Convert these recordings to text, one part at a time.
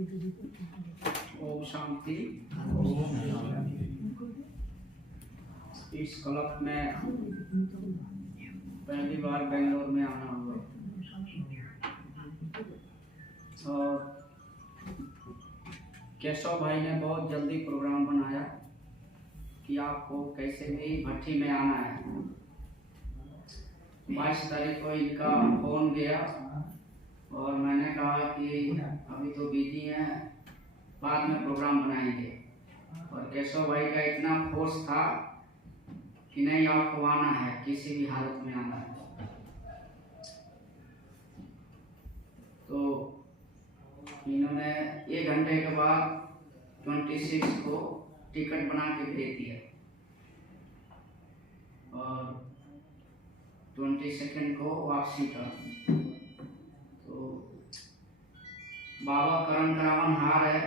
ओम शांति। इस क्लब में पहली बार बेंगलोर में आना हुआ और केशव भाई ने बहुत जल्दी प्रोग्राम बनाया कि आपको कैसे भी भट्टी में आना है। 22 तारीख को इनका फोन गया और मैंने कहा कि अभी तो बिजी हैं, बाद में प्रोग्राम बनाएंगे। और केशव भाई का इतना फोर्स था कि नहीं, आपको आना है, किसी भी हालत में आना है। तो इन्होंने 1 घंटे के बाद 26 को टिकट बना के भेज दिया और 22 को वापसी का। तो बाबा करण करावन हार है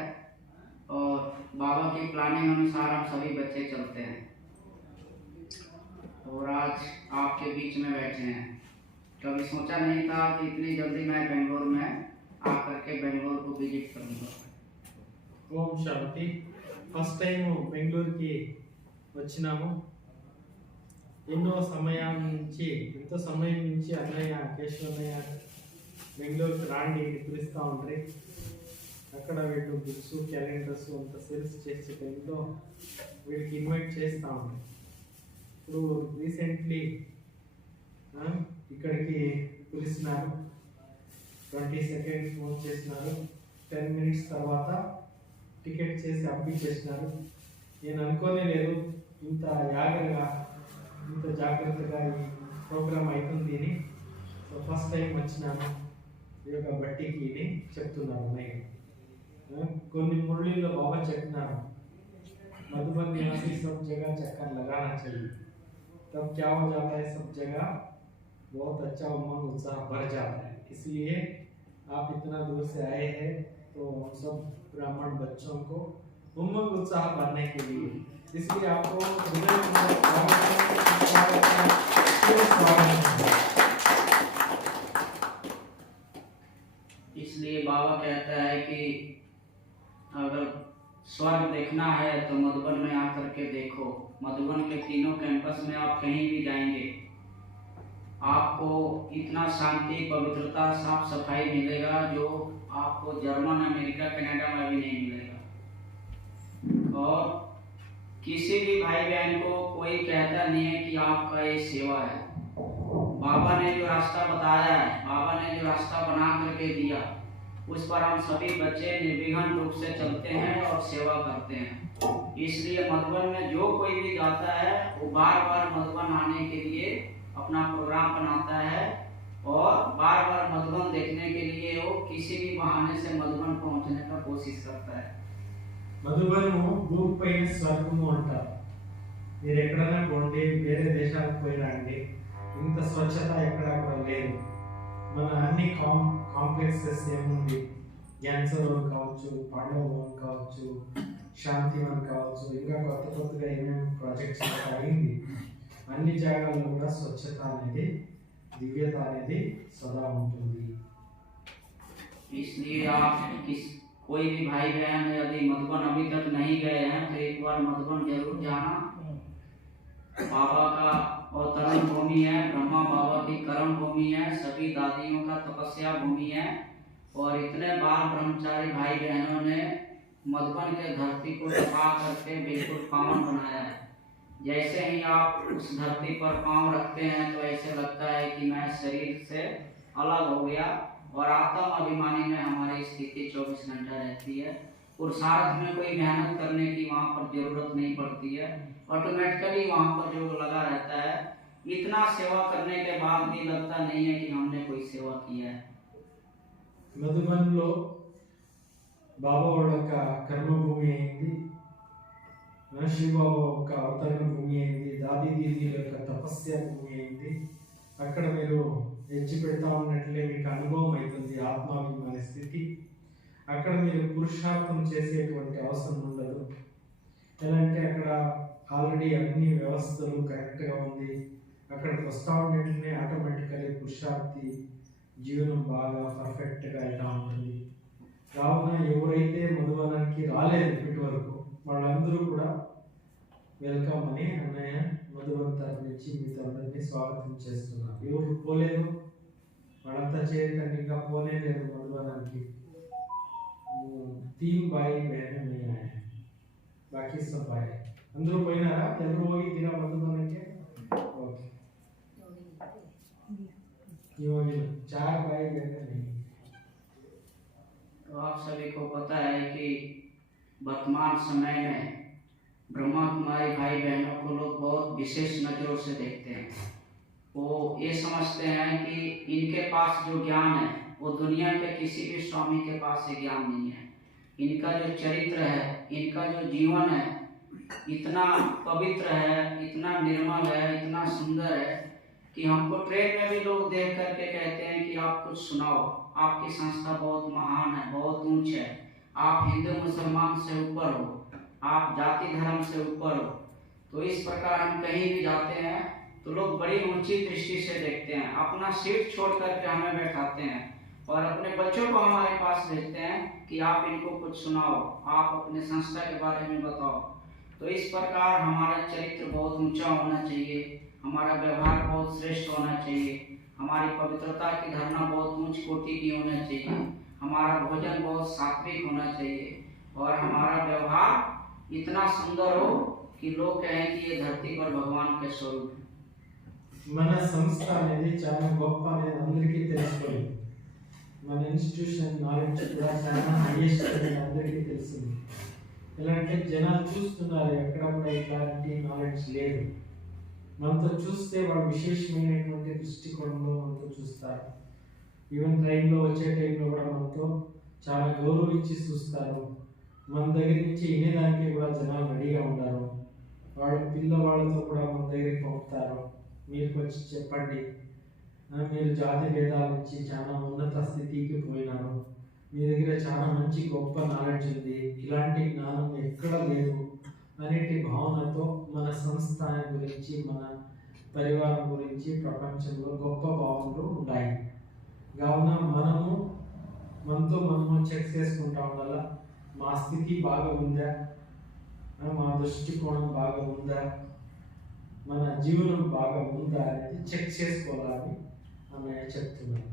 और बाबा की प्लानिंग अनुसार हम सभी बच्चे चलते हैं और आज आपके बीच में बैठे हैं। कभी सोचा नहीं था कि इतनी जल्दी मैं बेंगलोर में आकर के बेंगलोर को विजिट करूँगा। ओम शांति। फर्स्ट टाइम बेंगलोर की వచ్చినాము। ఎంతో సమయం నుంచి అన్నయ్య కేశవన్నయ్య బెంగళూరుకి రాండి పిలుస్తూ ఉంటారు। అక్కడ వీళ్ళు బుక్స్ క్యాలెండర్స్ అంతా సేల్స్ చేసే టైంలో వీళ్ళకి ఇన్వైట్ చేస్తూ ఉంటారు। ఇప్పుడు రీసెంట్లీ ఇక్కడికి పిలిచినారు, 22 ఫోన్ చేసినారు, 10 మినిట్స్ తర్వాత టికెట్ చేసి పంపించేసినారు। నేను అనుకోనే లేదు ఇంత యాగంగా ఇంత జాగ్రత్తగా ఈ ప్రోగ్రామ్ అవుతుంది అని। సో ఫస్ట్ టైం వచ్చినాను ఈ యొక్క బట్టికి అని చెప్తున్నారు అన్నయ్య। కొన్ని మురళీలో బాబా చెప్పినారు, मधुबन निवासी सब जगह चक्कर लगाना चाहिए, तब क्या हो जाता है, सब जगह बहुत अच्छा उमंग उत्साह बढ़ जाता है। इसलिए आप इतना दूर से आए हैं तो हम सब ब्राह्मण बच्चों को उमंग उत्साह बढ़ने के लिए, इसलिए आपको इसलिए बाबा कहता है कि अगर स्वर्ग देखना है तो मधुबन में आकर के देखो। मधुबन के तीनों कैंपस में आप कहीं भी जाएंगे, आपको इतना शांति, पवित्रता, साफ सफाई मिलेगा जो आपको जर्मन, अमेरिका, कनाडा में भी नहीं मिलेगा। और किसी भी भाई बहन को कोई कहता नहीं है कि आपका ये सेवा है। बाबा ने जो रास्ता बताया है, बाबा ने जो रास्ता बना करके दिया, उस पर हम सभी बच्चे निर्विघ्न रूप से चलते हैं और सेवा करते हैं। इसलिए मधुबन में जो कोई भी जाता है वो बार बार मधुबन आने के लिए अपना प्रोग्राम बनाता है और बार बार मधुबन देखने के लिए वो किसी भी बहाने से मधुबन पहुंचने का कोशिश करता है। మధుబను భూమిపైన స్వర్గము అంటారు। మీరు ఎక్కడైనా పోండి, వేరే దేశాలకు పోయి రండి, ఇంత స్వచ్ఛత ఎక్కడా కూడా లేదు। మన అన్ని కాంప్లెక్సెస్ ఏముంది, క్యాన్సర్ వన్ కావచ్చు, పాండవ వన్ కావచ్చు, శాంతి వన్ కావచ్చు, ఇంకా కొత్తగా ఏమేమి ప్రాజెక్ట్స్ అయింది, అన్ని జాగాల్లో కూడా స్వచ్ఛత అనేది, దివ్యత అనేది సదా ఉంటుంది। इसलिए आप कोई भी भाई बहन यदि मधुबन अभी तक नहीं गए हैं तो एक बार मधुबन जरूर जाना। बाबा का अवतरण भूमि है, ब्रह्मा बाबा की कर्म भूमि है, सभी दादियों का तपस्या भूमि है और इतने बार ब्रह्मचारी भाई बहनों ने मधुबन के धरती को दबा करके बिल्कुल पावन बनाया है। जैसे ही आप उस धरती पर पांव रखते हैं तो ऐसे लगता है कि मैं शरीर से अलग हो गया और आत्म अभिमानी में हमारी स्थिति 24 घंटा रहती है। पुरुषार्थ में कोई मेहनत करने की वहाँ पर जरूरत नहीं पड़ती है, ऑटोमेटिकली वहाँ पर जो लगा रहता है। इतना सेवा करने के बाद भी लगता नहीं है कि हमने कोई सेवा किया है। మధుబన్లో బాబా యొక్క కర్మభూమి అయింది, శివబాబా యొక్క అవతరణ భూమి అయింది, దాది దీదీల యొక్క తపస్య భూమి అయింది। అక్కడ మీరు ఎచ్చి పెడతా ఉన్నట్లే మీకు అనుభవం అవుతుంది ఆత్మాభిమాన స్థితి। అక్కడ మీరు పురుషార్థం చేసేటువంటి అవసరం ఉండదు। ఎలా అంటే అక్కడ ఆల్రెడీ అన్ని వ్యవస్థలు కరెక్ట్గా ఉంది, అక్కడికి వస్తూ ఉన్నట్లనే ఆటోమేటికలీ పురుషార్థి జీవనం బాగా పర్ఫెక్ట్గా అవుతూ ఉంటుంది। కావున ఎవరైతే మధువనానికి రాలేదు ఇప్పటి వరకు వాళ్ళందరూ కూడా వెల్కమ్ అని అన్నయ్య మధువన్ తరపు నుంచి మీతో అందరినీ స్వాగతం చేస్తున్నారు. ఎవరు పోలేదు వాళ్ళంతా చేరుతాను ఇంకా పోనే లేదు మధువనానికి. 3 भाई बहन नहीं आए हैं, बाकी सब आए. अंदर పోయినారా? ఎవరు ಹೋಗಿದ್ದೀರಾ ಮಧುವನಕ್ಕೆ? ओके योगी 4 भाई बहन नहीं. तो आप सभी को पता है कि वर्तमान समय में ब्रह्मा कुमारी भाई बहनों को लोग बहुत विशेष नजरों से देखते हैं। वो ये समझते हैं कि इनके पास जो ज्ञान है वो दुनिया के किसी भी स्वामी के पास ये ज्ञान नहीं है। इनका जो चरित्र है, इनका जो जीवन है इतना पवित्र है, इतना निर्मल है, इतना सुंदर है कि हमको ट्रेन में भी लोग देख करके कहते हैं कि आप कुछ सुनाओ, आपकी संस्था बहुत महान है, बहुत ऊंच है, आप हिंदू मुसलमान से ऊपर हो, आप जाति धर्म से ऊपर हो। तो इस प्रकार हम कहीं भी जाते हैं तो लोग बड़ी ऊंची दृष्टि से देखते हैं, अपना सीट छोड़ करके हमें बैठाते हैं और अपने बच्चों को हमारे पास भेजते हैं कि आप इनको कुछ सुनाओ, आप अपने संस्था के बारे में बताओ। तो इस प्रकार हमारा चरित्र बहुत ऊंचा होना चाहिए, हमारा व्यवहार बहुत श्रेष्ठ होना चाहिए, हमारी पवित्रता की धारणा बहुत ऊंच कोटि की होना चाहिए, हमारा भोजन बहुत सात्विक होना चाहिए और हमारा व्यवहार इतना सुंदर हो कि लोग कहें कि ये धरती पर भगवान के स्वरूप है। మన సంస్థ అనేది చాలా గొప్ప అనేది అందరికీ తెలిసిపోయింది. మన ఇన్స్టిట్యూషన్ నాలెడ్జ్ కూడా చాలా హైయెస్ట్ అనేది అందరికీ తెలిసింది. ఎలా అంటే జనాలు చూస్తున్నారు, ఎక్కడ కూడా ఇట్లాంటి నాలెడ్జ్ లేదు. మనతో చూస్తే వాళ్ళు విశేషమైనటువంటి దృష్టికోణంలో మనతో చూస్తారు. ఈవెన్ ట్రైన్లో వచ్చే టైంలో కూడా మనతో చాలా గౌరవించి చూస్తారు. మన దగ్గర నుంచి వినేదానికి కూడా జనాలు రెడీగా ఉంటారు. వాళ్ళ పిల్లవాళ్ళతో కూడా మన దగ్గరికి పంపుతారు, మీరు వచ్చి చెప్పండి, మీరు జాతి భేదాల నుంచి చాలా ఉన్నత స్థితికి పోయినారు, మీ దగ్గర చాలా మంచి గొప్ప నాలెడ్జ్ ఉంది, ఇలాంటి జ్ఞానం ఎక్కడ లేదు అనేటి భావనతో మన సంస్థ గురించి, మన పరివారం గురించి ప్రపంచంలో గొప్ప భావనలు ఉన్నాయి. కావున మనము చెక్ చేసుకుంటా ఉండాల, మా స్థితి బాగా ఉందా, మా దృష్టికోణం బాగా ఉందా, మన జీవనం బాగా ఉందా అనేది చెక్ చేసుకోవాలని ఆమె చెప్తున్నారు.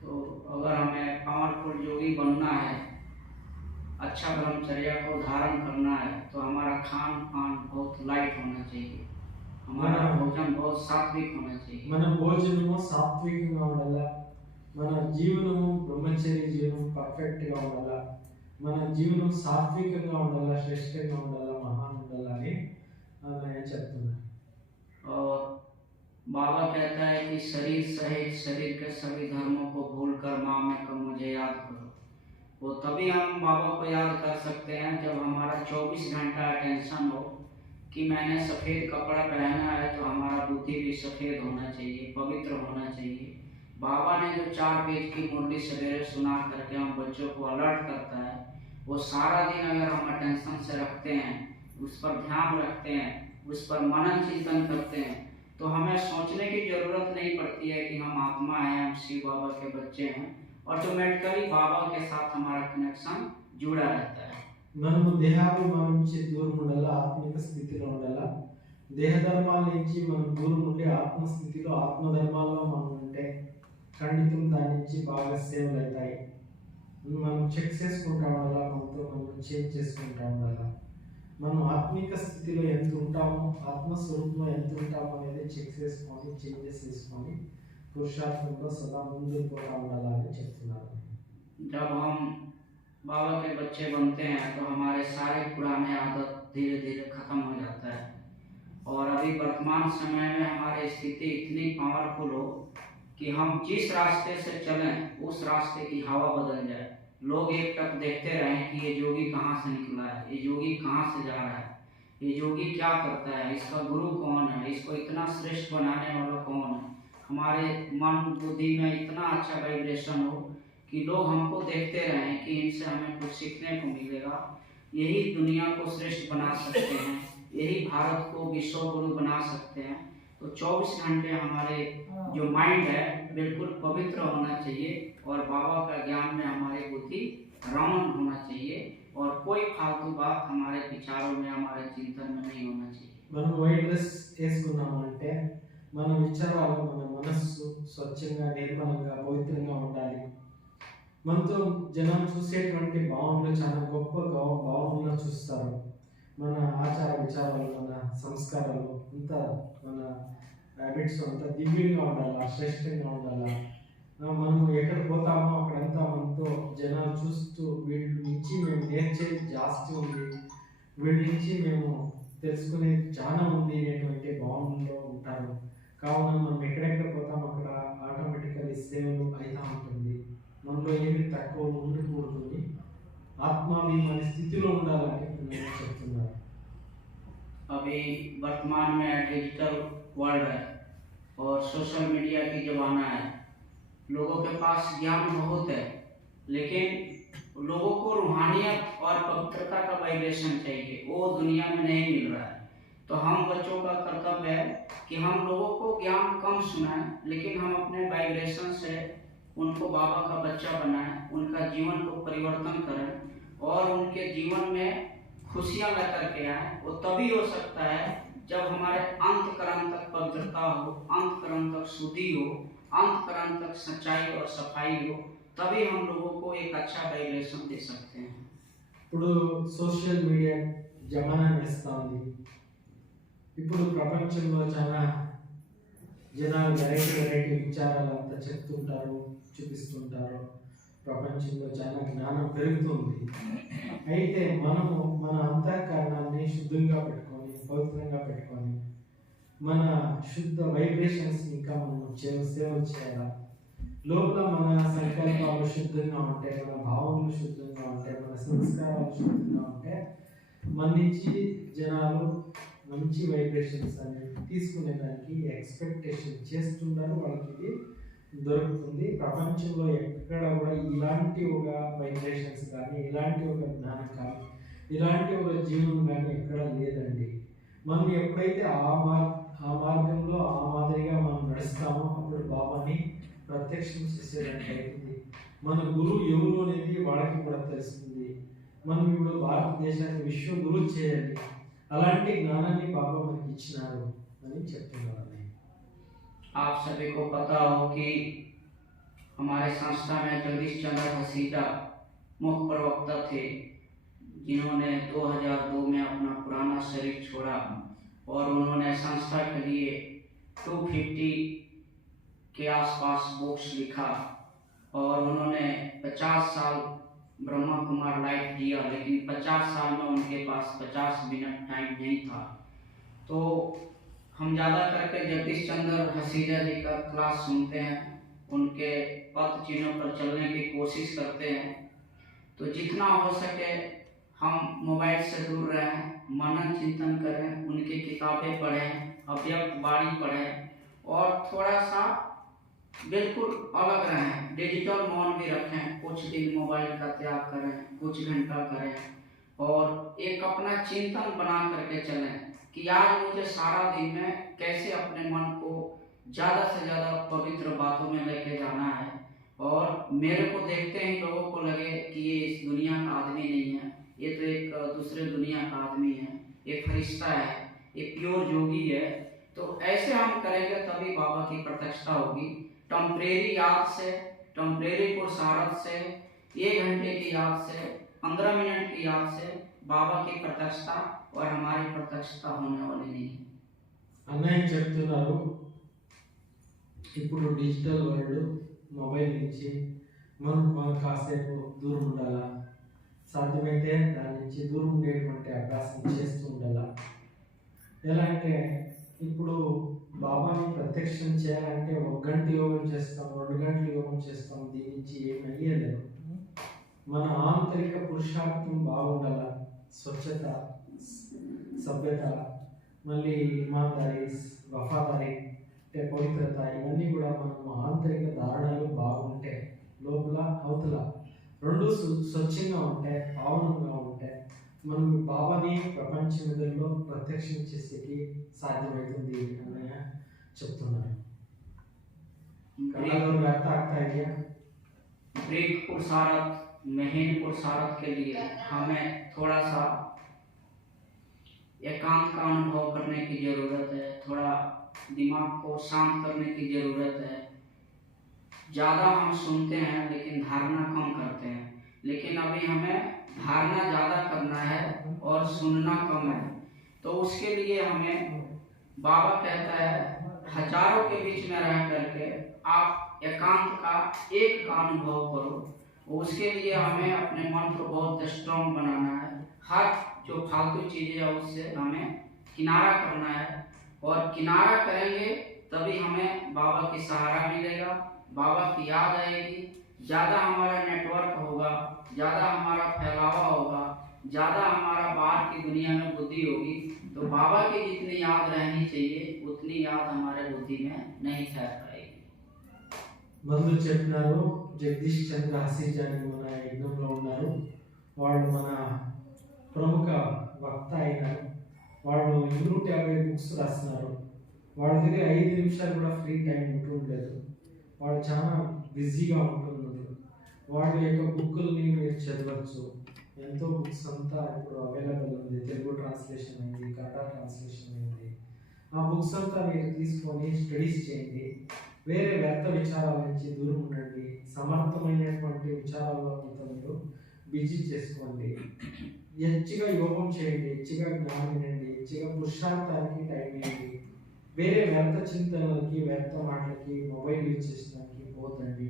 तो अगर हमें पावरफुल योगी बनना है, अच्छा ब्रह्मचर्या को धारण करना है, तो हमारा खान पान बहुत लाइट होना चाहिए, हमारा भोजन बहुत सात्विक होना चाहिए. మన భోజనము సాత్వికంగా ఉండాలా, మన జీవనము బ్రహ్మచర్య జీవనం పర్ఫెక్ట్ గా ఉండాలా, మన జీవనం సాత్వికంగా ఉండాలా, శ్రేష్టంగా ఉండాలా, మహాన్ ఉండాలా అని ఆమె చెప్తున్నారు. और बाबा कहता है कि शरीर सहित शरीर के सभी धर्मों को भूलकर माँ में कब मुझे याद करो। वो तभी हम बाबा को याद कर सकते हैं जब हमारा 24 घंटा अटेंशन हो कि मैंने सफ़ेद कपड़ा पहना है, तो हमारा बुद्धि भी सफ़ेद होना चाहिए, पवित्र होना चाहिए। बाबा ने जो 4 पेज की मुरली सवेरे सुना करके हम बच्चों को अलर्ट करता है, वो सारा दिन अगर हम अटेंशन से रखते हैं, उस पर ध्यान रखते हैं, उस पर मनन चिंतन करते हैं, तो हमें सोचने की जरूरत नहीं पड़ती है कि हम आत्मा हैं, हम शिव बाबा के बच्चे हैं, ऑटोमेटिकली बाबा के साथ हमारा कनेक्शन जुड़ा रहता है. మనము దేహాభిమానం నుంచి దూరం ఉండాలా, ఆత్మిక స్థితిలో ఉండాలా. దేహధర్మాల నుంచి మనం దూరం ఉండి ఆత్మస్థితిలో ఆత్మధర్మాల్లో మనం ఉంటే ఖండితం దాని నుంచి బాగా సేవలు అవుతాయి. మనం చెక్ చేసుకుంటా ఉండాలా, మనతో మనం చేంజ్ చేసుకుంటా ఉండాలా. మనం ఆత్మిక స్థితిలో ఎంత ఉంటామో, ఆత్మస్వరూపంలో ఎంత ఉంటామో అనేది చెక్ చేసుకొని చేంజెస్ చేసుకొని పురుషార్థంలో సదా ముందుకు పోతా ఉండాలని చెప్తున్నారు. जब हम बाबा के बच्चे बनते हैं तो हमारे सारे पुराने आदत धीरे धीरे खत्म हो जाता है, और अभी वर्तमान समय में हमारी स्थिति इतनी पावरफुल हो कि हम जिस रास्ते से चलें उस रास्ते की हवा बदल जाए, लोग एक टक देखते रहें कि ये योगी कहाँ से निकला है, ये योगी कहाँ से जा रहा है, ये योगी क्या करता है, इसका गुरु कौन है, इसको इतना श्रेष्ठ बनाने वाला कौन है। हमारे मन बुद्धि में इतना अच्छा वाइब्रेशन हो कि लोग हमको देखते रहें कि इनसे हमें कुछ सीखने को मिलेगा। यही दुनिया को श्रेष्ठ बना सकते हैं, यही भारत को विश्व गुरु बना सकते हैं। तो 24 घंटे हमारे जो माइंड है बिल्कुल पवित्र होना चाहिए और बाबा का ज्ञान में हमारी बुद्धि रमण होना चाहिए और कोई फालतू बात हमारे विचारों में हमारे चिंतन में नहीं होना चाहिए। మనం వైట్ డ్రెస్ వేసుకున్నామంటే మన విచారాలు మన మనస్సు స్వచ్ఛంగా నిర్మలంగా పవిత్రంగా ఉండాలి. మనతో జనం చూసేటువంటి భావనలు చాలా గొప్ప భావనలు చూస్తారు. మన ఆచార విచారాలు మన సంస్కారాలు అంతా మన హ్యాబిట్స్ అంతా దివ్యంగా ఉండాలా, శ్రేష్టంగా ఉండాలా. మనం ఎక్కడ పోతామో అక్కడంతా మనతో జనాలు చూస్తూ వీళ్ళ నుంచి మేము నేర్చేది జాస్తి ఉంది, వీళ్ళ నుంచి మేము తెలుసుకునేది చాలా ఉంది అనేటువంటి భావనలో ఉంటారు. కావున మనం ఎక్కడెక్కడ పోతామో అక్కడ ఆటోమేటిక్గా సేవలు అవుతూ ఉంటుంది. మనలో ఏమి తక్కువ ఉండకూడదు, ఆత్మాభిమాని స్థితిలో ఉండాలని నేను చెప్తున్నారు. अभी वर्तमान में डिजिटल वर्ल्ड है और सोशल मीडिया की जमाना है। लोगों के पास ज्ञान बहुत है, लेकिन लोगों को रूहानियत और पवित्रता का वाइब्रेशन चाहिए, वो दुनिया में नहीं मिल रहा है। तो हम बच्चों का कर्तव्य है कि हम लोगों को ज्ञान कम सुनाएं, लेकिन हम अपने वाइब्रेशन से उनको बाबा का बच्चा बनाएं, उनका जीवन को परिवर्तन करें और उनके जीवन में खुशियाँ लेकर के आए। वो तभी हो सकता है जब हमारे अंतकरण तक पवित्रता हो, अंतकरण तक शुद्धि हो, अंतकरण तक सच्चाई और सफाई हो, तभी हम लोगों को एक अच्छा वाइब्रेशन दे सकते हैं। ఇప్పుడు సోషల్ మీడియా జమానా నడుస్తూ ఉంది. ఇప్పుడు ప్రపంచంలో చాలా జనాలు వెరైటీ విచారాలంతా చెప్తుంటారు, చూపిస్తుంటారు. ప్రపంచంలో చాలా జ్ఞానం పెరుగుతుంది. అయితే మనము మన అంతఃకరణాన్ని శుద్ధంగా పెట్టుకొని, పవిత్రంగా పెట్టుకొని, మన శుద్ధ వైబ్రేషన్స్ ఇంకా మనం సేవ చేయాలి. లోపల మన సంకల్పాలు శుద్ధంగా ఉంటే, మన భావనలు శుద్ధంగా ఉంటే, మన సంస్కారాలు శుద్ధంగా ఉంటే మన నుంచి జనాలు మంచి వైబ్రేషన్స్ అనేవి తీసుకునేదానికి ఎక్స్పెక్టేషన్ చేస్తున్నారు. వాళ్ళకి ఇది దొరుకుతుంది. ప్రపంచంలో ఎక్కడ కూడా ఇలాంటి ఒక వైబ్రేషన్స్ కానీ, ఇలాంటి ఒక జ్ఞానం కానీ, ఇలాంటి ఒక జీవనం కానీ ఎక్కడ లేదండి. మనం ఎప్పుడైతే ఆ మార్గంలో ఆ మాదిరిగా మనం నడుస్తామో అప్పుడు బాబాని ప్రత్యక్షం చేసేదానికి అవుతుంది. మన గురువు ఎవరు అనేది వాళ్ళకి కూడా తెలుస్తుంది. మనం ఇప్పుడు భారతదేశాన్ని విశ్వ గురువు చేయాలి, అలాంటి జ్ఞానాన్ని బాబా మనకి ఇచ్చినారు అని చెప్తున్నారు. आप सभी को पता हो कि हमारे संस्था में जगदीश चंद्र हसीजा मुख्य प्रवक्ता थे, जिन्होंने 2002 में अपना पुराना शरीर छोड़ा और उन्होंने संस्था के लिए 250 के आसपास बुक्स लिखा और उन्होंने 50 साल ब्रह्मा कुमार लाइफ जिया, लेकिन 50 साल में उनके पास 50 मिनट टाइम नहीं था। तो हम ज़्यादा करके जगदीश चंद्र हसीजा जी का क्लास सुनते हैं, उनके पथ चिन्हों पर चलने की कोशिश करते हैं। तो जितना हो सके हम मोबाइल से दूर रहें, मनन चिंतन करें, उनकी किताबें पढ़ें, अव्यक्त वाणी पढ़ें और थोड़ा सा बिल्कुल अलग रहें, डिजिटल मौन भी रखें, कुछ दिन मोबाइल का त्याग करें, कुछ घंटा करें और एक अपना चिंतन बना करके चलें कि आज मुझे सारा दिन में कैसे अपने मन को ज़्यादा से ज़्यादा पवित्र बातों में लेके जाना है और मेरे को देखते ही लोगों को लगे कि ये इस दुनिया का आदमी नहीं है, ये तो एक दूसरे दुनिया का आदमी है, ये फरिश्ता है, ये प्योर योगी है। तो ऐसे हम करेंगे तभी बाबा की प्रत्यक्षता होगी। टेम्परेरी याद से, टेम्परेरी पुरुषार्थ से, 1 घंटे की याद से, 15 मिनट की याद से बाबा की प्रत्यक्षता और हमारी प्रत्यक्षता होने वाली नहीं है। అన్నయ్య చెప్తున్నారు, ఇప్పుడు డిజిటల్ వరల్డ్ మొబైల్ నుంచి మనం కాసేపు దూరం ఉండాలా, సాధ్యమైతే దాని నుంచి దూరం ఉండేటువంటి అభ్యాసం చేస్తూ ఉండాలా. ఎలా అంటే ఇప్పుడు బాబాని ప్రత్యక్షం చేయాలంటే 1 గంట యోగం చేస్తాం, 2 గంటలు యోగం చేస్తాం, దీని నుంచి ఏమి అయ్యేలేదు. మన ఆంతరిక పురుషార్థం బాగుండాలా, స్వచ్ఛత, సభ్యత, మళ్ళీ ఇమాందారి, వఫాదారి, పవిత్రత, ఇవన్నీ కూడా మనం ఆంతరిక ధారణలు బాగుంటే లోపల అవతల రెండు స్వచ్ఛంగా ఉంటాయి, పావనంగా ఉంటాయి. మనం బాబాని ప్రపంచ మెదడులో ప్రత్యక్షం చేసేకి సాధ్యమవుతుంది అని చెప్తున్నారు. ಕನ್ನಡದವ್ರಿಗೆ ಅರ್ಥ ಆಗ್ತಾ ಇದೆಯಾ? ब्रीक पुरुषार्थ, महीन पुरुषार्थ के लिए हमें थोड़ा सा एकांत का अनुभव करने की जरूरत है, थोड़ा दिमाग को शांत करने की जरूरत है। ज़्यादा हम सुनते हैं लेकिन धारणा कम करते हैं, लेकिन अभी हमें धारणा ज़्यादा करना है और सुनना कम है। तो उसके लिए हमें बाबा कहता है हजारों के बीच में रह करके आप एकांत का एक का अनुभव करो। उसके लिए हमें अपने मन को बहुत स्ट्रांग बनाना है। हर जो फालतू चीज़ें है उससे हमें किनारा करना है, और किनारा करेंगे तभी हमें बाबा की सहारा मिलेगा, बाबा की याद आएगी, ज़्यादा हमारा नेटवर्क होगा, ज़्यादा हमारा फैलावा होगा, ज़्यादा हमारा बाहर की दुनिया में बुद्धि होगी। तो बाबा की जितनी याद रहनी चाहिए उतनी याद हमारे बुद्धि में नहीं ठहर पाएगी। మొదలు చెప్పినారు జగదీష్ చంద్ర హసీజాని మన యజ్ఞంలో ఉన్నారు. వాళ్ళు మన ప్రముఖ వక్త అయినారు. వాళ్ళు 250 బుక్స్ రాస్తున్నారు. వాళ్ళ దగ్గర 5 నిమిషాలు కూడా ఫ్రీ టైం ఉంటుండలేదు. వాళ్ళు చాలా బిజీగా ఉంటున్నారు. వాళ్ళ యొక్క బుక్కుల్ని మీరు చదవచ్చు. ఎంతో బుక్స్ అంతా ఇప్పుడు అవైలబుల్ ఉంది. తెలుగు ట్రాన్స్లేషన్ అయింది, కన్నడ ట్రాన్స్లేషన్ అయింది. ఆ బుక్స్ అంతా మీరు తీసుకొని స్టడీస్ చేయండి. వేరే వ్యర్థ విచారాల నుంచి దూరం ఉండండి. సమర్థమైనటువంటి విచారాల్లో మీరు బిజీ చేసుకోండి. హెచ్చుగా యోగం చేయండి, హెచ్చుగా జ్ఞానం వినండి, హెచ్చుగా పురుషార్థానికి టైం ఇవ్వండి. వేరే వ్యర్థ చింతనలకి, వ్యర్థ మాటలకి, మొబైల్ యూజ్ చేసడానికి పోతండి.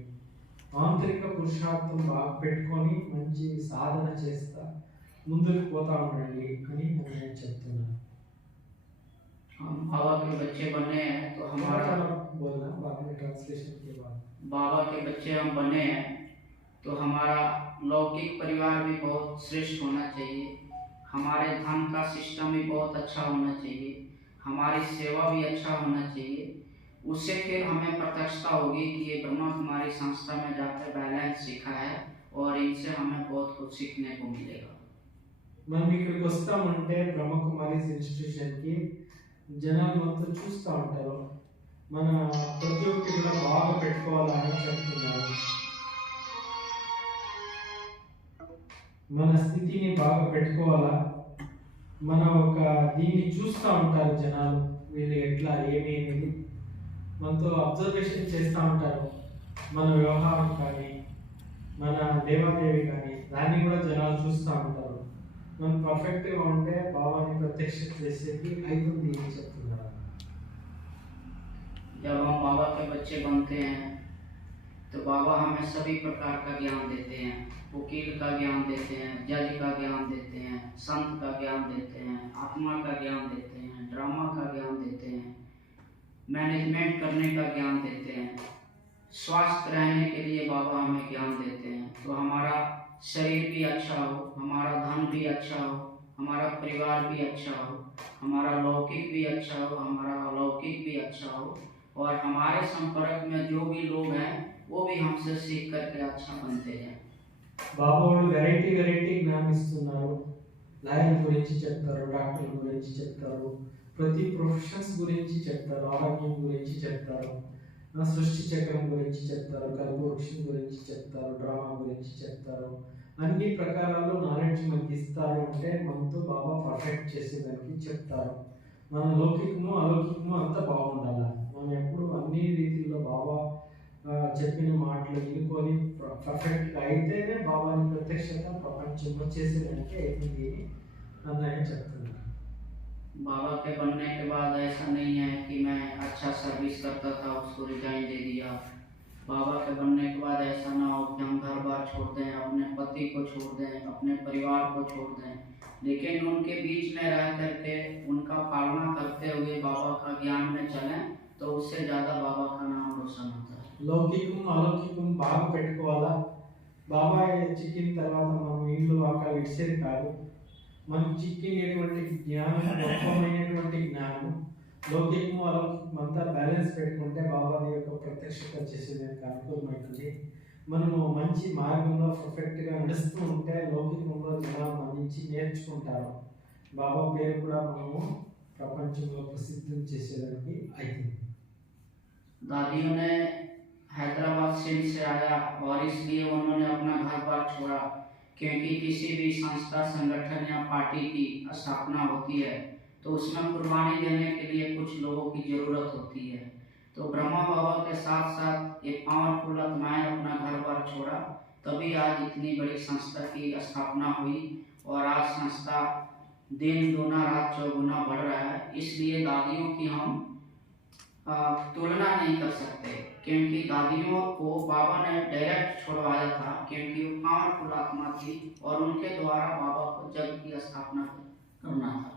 ఆంతరిక పురుషార్థం బాగా పెట్టుకొని మంచి సాధన చేస్తా ముందుకు పోతా ఉండండి అని నేను చెప్తున్నాను. हम बाबा के बच्चे बने हैं तो हमारा बोलना बाद में ट्रांसलेशन के बाद बाबा के बच्चे हम बने हैं तो हमारा लौकिक परिवार भी बहुत श्रेष्ठ होना चाहिए, हमारे धन का सिस्टम भी बहुत अच्छा होना चाहिए, हमारी सेवा भी अच्छा होना चाहिए। उससे फिर हमें प्रत्यक्षता होगी कि ये ब्रह्मा कुमारी संस्था में जाकर बैलेंस सीखा है और इनसे हमें बहुत कुछ सीखने को मिलेगा। మనం ఇక్కడికి వస్తామంటే బ్రహ్మకుమారీస్ ఇన్స్టిట్యూషన్కి జనాలు మొత్తం చూస్తూ ఉంటారు. మన ప్రతి ఒక్కటి కూడా బాగా పెట్టుకోవాలని చెప్తున్నారు. మన స్థితిని బాగా పెట్టుకోవాలా. మన ఒక దీన్ని చూస్తూ ఉంటారు జనాలు, వీళ్ళు ఎట్లా ఏమేమి మనతో అబ్జర్వేషన్ చేస్తూ ఉంటారు. మన వ్యవహారం కానీ మన దేవాదేవి కానీ దాన్ని కూడా జనాలు చూస్తూ ఉంటారు. మనం పర్ఫెక్ట్గా ఉంటే బాబాని ప్రత్యక్ష చేసేది అవుతుంది అని చెప్తున్నారు. जब हम बाबा के बच्चे बनते हैं तो बाबा हमें सभी प्रकार का ज्ञान देते हैं, वकील का ज्ञान देते हैं, जज का ज्ञान देते हैं, संत का ज्ञान देते हैं, आत्मा का ज्ञान देते हैं, ड्रामा का ज्ञान देते हैं, मैनेजमेंट करने का ज्ञान देते हैं, स्वास्थ्य रहने के लिए बाबा हमें ज्ञान देते हैं। तो हमारा शरीर भी अच्छा हो, हमारा धन भी अच्छा हो, हमारा परिवार भी अच्छा हो, हमारा लौकिक भी अच्छा हो, हमारा अलौकिक भी अच्छा हो, और हमारे संपर्क में जो भी लोग हैं वो भी हमसे सीख करके अच्छा बनते हैं। బాబా వాళ్ళు వెరైటీ జ్ఞానం ఇస్తున్నారు. లాయర్ గురించి చెప్తారు, డాక్టర్ గురించి చెప్తారు, ప్రతి ప్రొఫెషన్స్ గురించి చెప్తారు, ఆరోగ్యం గురించి చెప్తారు, సృష్టి చక్రం గురించి చెప్తారు, కల్పవృక్షం గురించి చెప్తారు, డ్రామా గురించి చెప్తారు. అన్ని ప్రకారాల్లో నాలెడ్జ్ మనకి ఇస్తారు. అంటే మనతో బాబా పర్ఫెక్ట్ చేసేదానికి చెప్తారు. మన లౌకికము అలౌకికము అంతా బాగుండాలి. మనం ఎప్పుడు అన్ని రీతిలో బాబా చెప్పిన మాటలు వినుకొని పర్ఫెక్ట్గా అయితేనే బాబాని ప్రత్యక్షత ప్రపంచంలో చేసేదానికి అవుతుంది అని ఆయన చెప్తున్నారు. बाबा के बनने के बाद ऐसा नहीं है कि मैं अच्छा सर्विस करता था उसको रिजाइन दे दिया। बाबा के बनने के बाद ऐसा ना हो कि हम घर बार छोड़ दें, अपने पति को छोड़ दें, अपने परिवार को छोड़ दें, लेकिन उनके बीच में रह करके उनका पालना करते हुए बाबा का ज्ञान में चलें तो उससे ज़्यादा बाबा का नाम रोशन होता है। లౌకికం అలౌకికం బాగా పెట్టుకోవాలా. బాబా చిక్కిన తర్వాత మనం ఇల్లు అక్కడ విడిచేది కాదు. మనకు చిక్కినటువంటి జ్ఞానం గొప్పమైనటువంటి జ్ఞానం. లౌకికము అలౌకికం అంతా బ్యాలెన్స్ పెట్టుకుంటే బాబాది యొక్క ప్రత్యక్షత చేసేదానికి అనుకూలమవుతుంది. మనము మంచి మార్గంలో పర్ఫెక్ట్గా నడుస్తూ ఉంటే లౌకికంలో జనాలు మంచి నేర్చుకుంటారు. బాబా పేరు కూడా మనము ప్రపంచంలో ప్రసిద్ధం చేసేదానికి అవుతుంది. दादियों ने हैदराबाद सिंध से आया और इसलिए उन्होंने अपना घर बार छोड़ा, क्योंकि किसी भी संस्था, संगठन या पार्टी की स्थापना होती है तो उसमें कुर्बानी देने के लिए कुछ लोगों की जरूरत होती है। तो ब्रह्मा बाबा के साथ साथ एक पावरफुल आत्माएं अपना घर बार छोड़ा, तभी आज इतनी बड़ी संस्था की स्थापना हुई और आज संस्था दिन दूना रात चौगुना बढ़ रहा है। इसलिए दादियों की हम तुलना नहीं कर सकते, क्योंकि दादियों को बाबा ने डायरेक्ट छुड़वाया था, क्योंकि वो पावरफुल आत्मा थी और उनके द्वारा बाबा को जग की स्थापना करना था।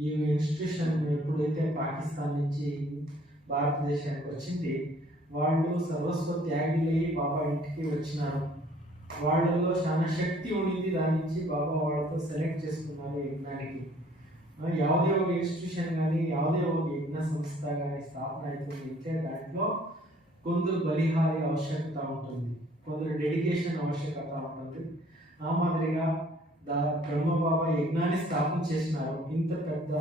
ఈ ఇన్స్టిట్యూషన్ ఎప్పుడైతే పాకిస్తాన్ నుంచి భారతదేశానికి వచ్చింది, వాళ్ళు సర్వస్వ త్యాగులై బాబా ఇంటికి వచ్చినారు. వాళ్ళలో చాలా శక్తి ఉండింది, దాని నుంచి బాబా వాళ్ళతో సెలెక్ట్ చేసుకున్నారు యజ్ఞానికి. ಯಾವುದೇ ఒక ఇన్స్టిట్యూషన్ కానీ ಯಾವುದೇ ఒక యజ్ఞ సంస్థ కానీ స్థాపన అవుతుంది అంటే దాంట్లో కొందరు బలిహారి ఆవశ్యకత ఉంటుంది, కొందరు డెడికేషన్ ఆవశ్యకత ఉంటుంది. ఆ మాదిరిగా బ్రహ్మబాబా యజ్ఞాన్ని స్థాపన చేసినారు. ఇంత పెద్ద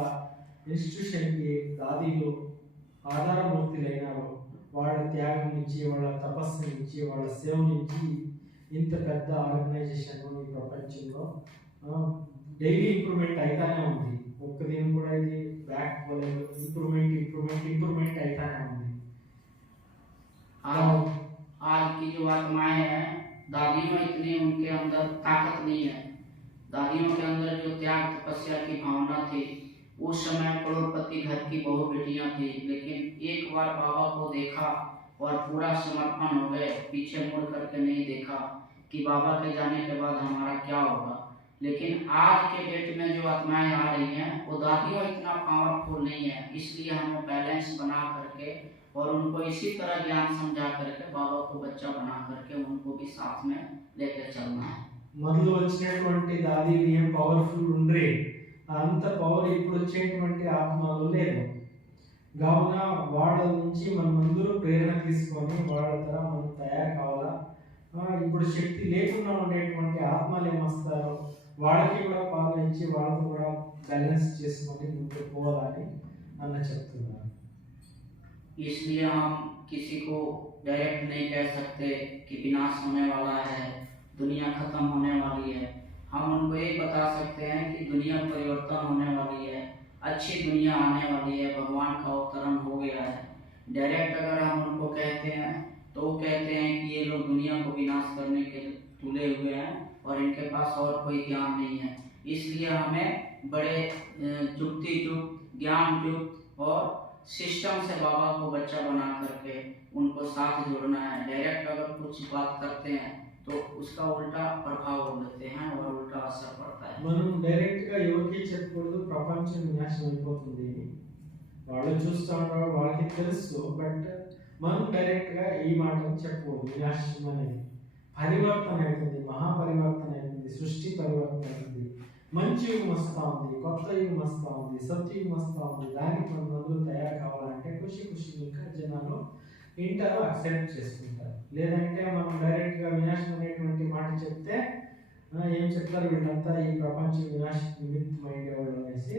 ఇన్స్టిట్యూషన్కి దాదీలు ఆధారమూర్తులైనారు. వాళ్ళ త్యాగం నుంచి, వాళ్ళ తపస్సు నుంచి, వాళ్ళ సేవ నుంచి ఇంత పెద్ద ఆర్గనైజేషన్ ఈ ప్రపంచంలో డైలీ ఇంప్రూవ్మెంట్ అవుతానే ఉంది. ఒక్క దీని కూడా ఇది బ్యాక్ పోలేదు, ఇంప్రూవ్మెంట్ అవుతానే ఉంది. आज की जो आत्माएं हैं, दादियों इतनी उनके अंदर ताकत नहीं है। दादियों के अंदर जो त्याग तपस्या की भावना थी, उस समय करोड़पति घर की बहु बेटियां थी, लेकिन एक बार बाबा को देखा और पूरा समर्पण हो गए, पीछे मुड़ करके नहीं देखा कि बाबा के जाने के बाद हमारा क्या होगा। लेकिन आज के डेट में जो आत्माएं आ रही हैं, वो दादियों इतना पावरफुल नहीं है, इसलिए हमें बैलेंस बना करके और उनको इसी तरह ज्ञान समझा करके बाबा को बच्चा बना करके उनको भी साथ में लेकर चलना है। మొదలు వచ్చినటువంటి దాదీలు ఏం పవర్ఫుల్ ఉండ్రి, అంత పవర్ ఇప్పుడు వచ్చేటువంటి ఆత్మలు లేదు. కావున వాళ్ళ నుంచి మనమందరూ ప్రేరణ తీసుకొని వాళ్ళ తర మనం తయారు కావాలా. ఇప్పుడు శక్తి లేకుండా ఉండేటువంటి ఆత్మలు ఏమొస్తారో వాళ్ళకి కూడా పాలించి వాళ్ళతో కూడా బ్యాలెన్స్ చేసుకొని ముందుకు పోవాలని అన్న చెప్తున్నారు. इसलिए हम किसी को डायरेक्ट नहीं कह सकते कि विनाश होने वाला है, दुनिया खत्म होने वाली है। हम उनको ये बता सकते हैं कि दुनिया परिवर्तन होने वाली है, अच्छी दुनिया आने वाली है, भगवान का अवतरण हो गया है। डायरेक्ट अगर हम उनको कहते हैं तो वो कहते हैं कि ये लोग दुनिया को विनाश करने के तुले हुए हैं और इनके पास और कोई ज्ञान नहीं है। इसलिए हमें बड़े युक्ति युक्त, ज्ञान युक्त और सिस्टम से बाबा को बच्चा बना करके उनको साथ जोड़ना है। डायरेक्ट अगर कुछ बात करते हैं तो उसका उल्टा प्रभाव लेते हैं और उल्टा असर पड़ता है। మనం డైరెక్ట్ గా ఎవరికి చెప్పకూడదు ప్రపంచం వినాశనం అయిపోతుంది, వాళ్ళు చూస్తూ ఉంటారు, వాళ్ళకి తెలుసు. బట్ మనం డైరెక్ట్ గా ఈ మాటను చెప్పకూడదు. వినాశనం అనేది పరివర్తన అవుతుంది, మహాపరివర్తన అవుతుంది, సృష్టి పరివర్తన అవుతుంది. మంచి యుగం వస్తూ ఉంది, కొత్త యుగం వస్తూ ఉంది, సత్యుగం వస్తూ ఉంది. దానికి మనం అందరూ తయారు కావాలంటే ఖుషి ఇంకా జనాలు ఇంటారు, అక్సెప్ట్ చేసుకుంటారు. లేదంటే మనం డైరెక్ట్గా వినాశం అనేటువంటి మాట చెప్తే ఏం చెప్తారు, వీళ్ళంతా ఈ ప్రపంచం నిమిత్తమైనవాళ్ళు అనేసి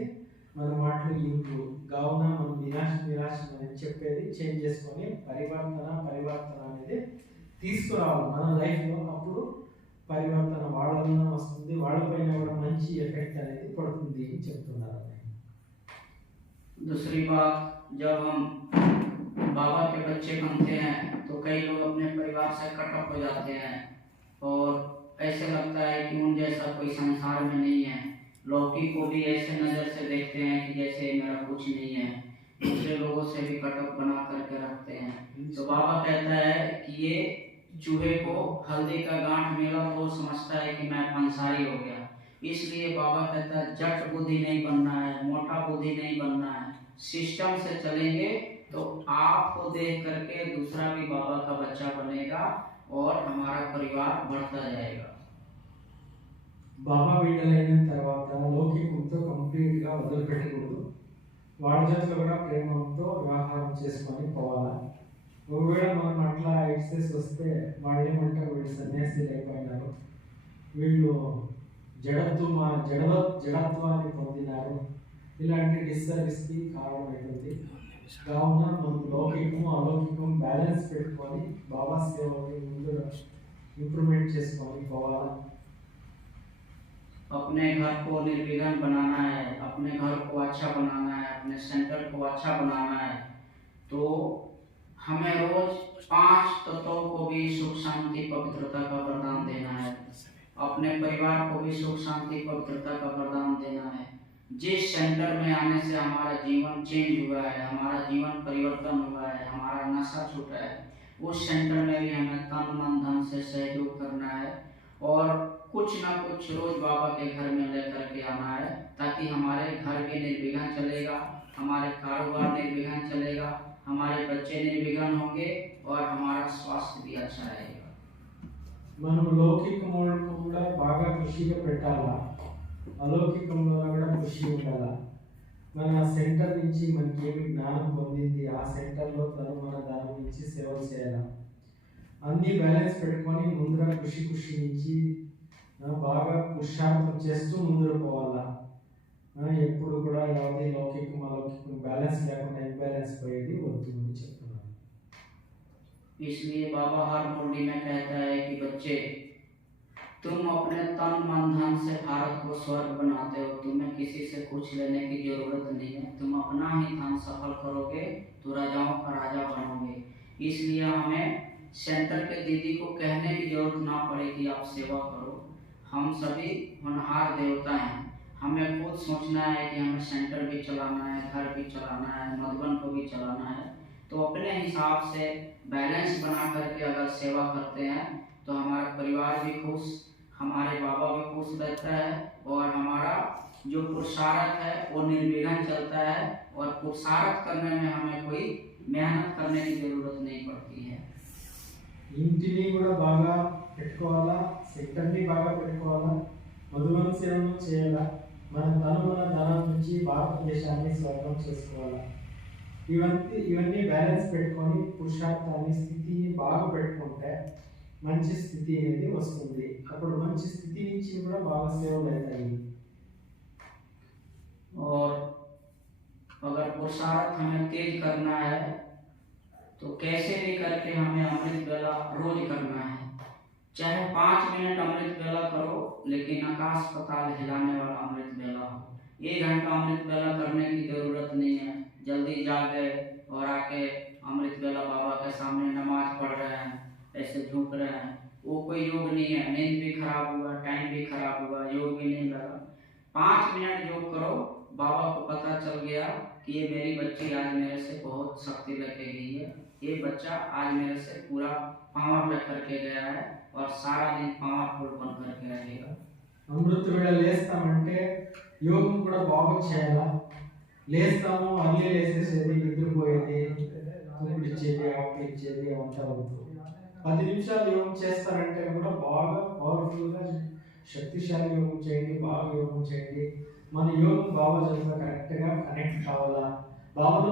మన మాటలు ఇంకు. కావున మనం వినాశం అనేది చెప్పేది చేంజ్ చేసుకొని పరివర్తన అనేది తీసుకురావాలి మన లైఫ్లో. అప్పుడు పరివర్తన వాళ్ళలో వస్తుంది, వాళ్ళపైన కూడా మంచి ఎఫెక్ట్ అనేది పడుతుంది అని చెప్తున్నారు. दूसरी बात, जब हम बाबा के बच्चे बनते हैं तो कई लोग अपने परिवार से कटअप हो जाते हैं और ऐसे लगता है कि उन जैसा कोई संसार में नहीं है। लौकी को भी ऐसे नज़र से देखते हैं कि जैसे मेरा कुछ नहीं है, दूसरे लोगों से भी कटअप बना करके रखते हैं। तो बाबा कहता है कि ये चूहे को हल्दी का गांठ मिला तो समझता है कि मैं पंसारी हो गया। इसलिए बाबा कहता है जट बुद्धि नहीं बनना है, मोटा बुद्धि नहीं बनना है। सिस्टम से चलेंगे तो आपको देख करके दूसरा भी बाबा का बच्चा बनेगा और हमारा परिवार बढ़ता जाएगा। బాబా వీడలైన తర్వాత లౌకికంతో కంప్లీట్గా వదిలిపెట్టకూడదు. వాళ్ళ చేతిలో కూడా ప్రేమతో వ్యవహారం చేసుకొని పోవాలా. ఒకవేళ మనం అట్లా ఎక్సెస్ వస్తే వాళ్ళేమంటారు, వీళ్ళు సన్యాసులు అయిపోయినారు, వీళ్ళు జడత్వాన్ని పొందినారు, ఇలాంటి డిస్సర్వీస్కి కారణమవుతుంది. కావున మనం లౌకికము అలౌకికం బ్యాలెన్స్ పెట్టుకొని బాబా సేవని ముందు ఇంప్రూవ్మెంట్ చేసుకొని పోవాలా. अपने घर को निर्विघ्न बनाना है, अपने घर को अच्छा बनाना है, अपने सेंटर को अच्छा बनाना है, तो हमें रोज 5 तत्वों को भी सुख शांति पवित्रता का वरदान देना है। अपने परिवार को भी सुख शांति पवित्रता का वरदान देना है। जिस सेंटर में आने से हमारा जीवन चेंज हुआ है, हमारा जीवन परिवर्तन हुआ है, हमारा नशा छूटा है, उस सेंटर में भी हमें तन मन धन से सहयोग करना है और कुछ ना कुछ रोज बाबा के घर में लेकर के आना है, ताकि हमारे घर भी निर्विघ्न चलेगा, हमारे कारोबार निर्विघ्न चलेगा, हमारे बच्चे निर्विघ्न होंगे और हमारा स्वास्थ्य भी अच्छा रहेगा। మనం లౌకికంలో కూడా బాగా ఖుషిగా పెట్టాలా, అలౌకికంలో కూడా ఖుషి ఉండాలా. మన సెంటర్ నుంచి మనకి ఏమి జ్ఞానం పొందింది ఆ సెంటర్లో తను మన దాని నుంచి సేవలు చేయాలా. అన్ని బ్యాలెన్స్ పెట్టుకొని ముందర ఖుషి నుంచి బాగా పురుషార్థం చేస్తూ ముందుకు పోవాలా. ఎప్పుడు కూడా ಯಾವುದೇ లౌకికం అలౌకికం బ్యాలెన్స్ లేకుండా ఇంబ్యాలెన్స్ పోయేది వద్దు అని చెప్తున్నాను. इसलिए बाबा हर मुरली में कहता है कि बच्चे, तुम अपने तन मन धन से भारत को स्वर्ग बनाते हो, तुम्हें किसी से कुछ लेने की जरूरत नहीं है, तुम अपना ही धन सफल करोगे तो राजाओं का राजा बनोगे। इसलिए हमें सेंटर के दीदी को कहने की जरूरत ना पड़े कि आप सेवा करो। हम सभी होनहार देवता हैं, हमें खुद सोचना है कि हमें सेंटर भी चलाना है, घर भी चलाना है, मधुबन को भी चलाना है। तो अपने हिसाब से बैलेंस बना करके अगर सेवा करते हैं तो हमारा परिवार भी खुश, हमारे बाबा भी खुश रहता है और हमारा जो पुरुषार्थ है वो निर्विघ्न चलता है और पुरुषार्थ करने में हमें कोई मेहनत करने की जरूरत नहीं पड़ती है। ఇంటిని కూడా బాగా పెట్టుకోవాలా, సెక్టర్ని బాగా పెట్టుకోవాలా, మధుబన సేవను చేయాలా, మన ధనం నుంచి భారతదేశాన్ని స్వర్గం చేసుకోవాలా. ఇవన్నీ బ్యాలెన్స్ పెట్టుకొని పురుషార్థాన్ని స్థితిని బాగా పెట్టుకుంటే మంచి స్థితి అనేది వస్తుంది. అప్పుడు మంచి స్థితి నుంచి కూడా బాగా సేవలు అవుతాయి. और अगर पुरुषार्थ हमें तेज करना है तो कैसे भी करके हमें अमृत वेला रोज करना है। चाहे 5 मिनट अमृत वेला करो, लेकिन आकाश पताल हिलाने वाला अमृत वेला हो। 1 घंटा अमृत वेला करने की जरूरत नहीं है। जल्दी जागे और आके अमृत वेला बाबा के सामने नमाज पढ़ रहे हैं, ऐसे झुक रहे हैं, वो कोई योग नहीं है। नींद भी खराब हुआ, टाइम भी खराब हुआ, योग भी नहीं लगा। 5 मिनट योग करो, बाबा को पता चल गया कि ये मेरी बच्ची आज मेरे से बहुत शक्ति लेके गई है, ये बच्चा आज मेरे से पूरा पावर लेकर के गया है और सारा दिन पावरफुल बन करके रहेगा। అమృత వేళ లేస్తామంటే యోగం కూడా బాగా చేయాలా. లేస్తాము అన్నీ లేసేసేది, నిద్రపోయేది, తుమ్మిడిచ్చేది, ఆపిచ్చేది అంతా వద్దు. 10 నిమిషాలు యోగం చేస్తారంటే కూడా బాగా పవర్ఫుల్గా శక్తిశాలి యోగం చేయండి, బాగా యోగం చేయండి. మన యోగం బాబా జత కరెక్ట్గా కనెక్ట్ కావాలా, బాబాలో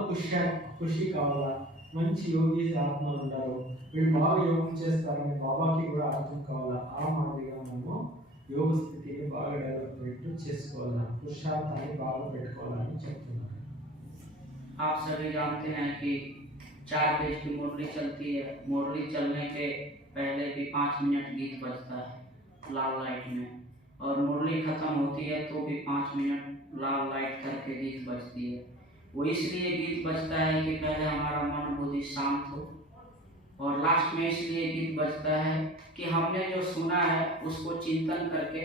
ఖుషి కావాలా. మంచి యోగి ఆత్మలు ఉంటారు, వీళ్ళు బాగా యోగం చేస్తారని బాబాకి కూడా అర్థం కావాలా. ఆ మాదిరిగా మనము యోగ స్థితిని బాగా డెవలప్మెంట్ చేసుకోవాలా, పురుషార్థాన్ని బాగా పెట్టుకోవాలని చెప్తున్నాను. आप सभी जानते हैं कि 4 पेज की मुरली चलती है। मुरली चलने के पहले भी 5 मिनट गीत बजता है लाल लाइट में, और मुरली खत्म होती है तो भी 5 मिनट लाल लाइट करके गीत बजती है। वो इसलिए गीत बजता है कि पहले हमारा मन बुद्धि शांत हो, और लास्ट में इसलिए गीत बजता है कि हमने जो सुना है उसको चिंतन करके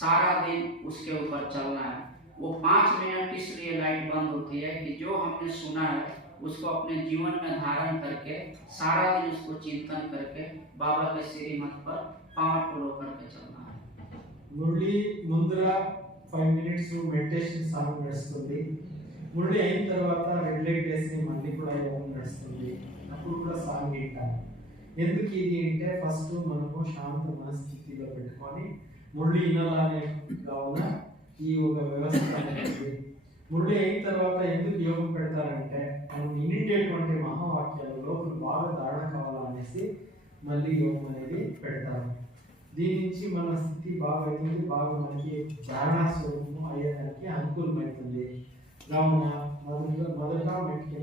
सारा दिन उसके ऊपर चलना है। वो 5 मिनट इसलिए लाइट बंद होती है कि जो हमने सुना है उसको अपने जीवन में धारण करके सारा दिन उसको चिंतन करके बाबा के श्रीमत पर पावरफुल होकर के चलना है। మురళి ముందర 5 మినిట్స్ మెడిటేషన్ సాంగ్ నడుస్తుంది. మురళి అయిన తర్వాత రెడ్ లైట్ వేసి మళ్ళీ కూడా యోగం నడుస్తుంది. అప్పుడు కూడా సాంగ్ వింటాను. ఎందుకు ఇది అంటే ఫస్ట్ మనము శాంత మనస్థితిలో పెట్టుకొని మురళి వినాలనే కావున ఈ ఒక వ్యవస్థ అనేది. మురళి అయిన తర్వాత ఎందుకు యోగం పెడతారంటే మనం వినేటటువంటి మహావాక్యాలు లోపల బాగా ధారణ కావాలనేసి మళ్ళీ యోగం అనేది పెడతారు. దీని నుంచి మన స్థితి బాగా అవుతుంది, బాగా మనకి ధారణా స్వరూపము అయ్యేదానికి అనుకూలమవుతుంది. కావున మొదట వీటికి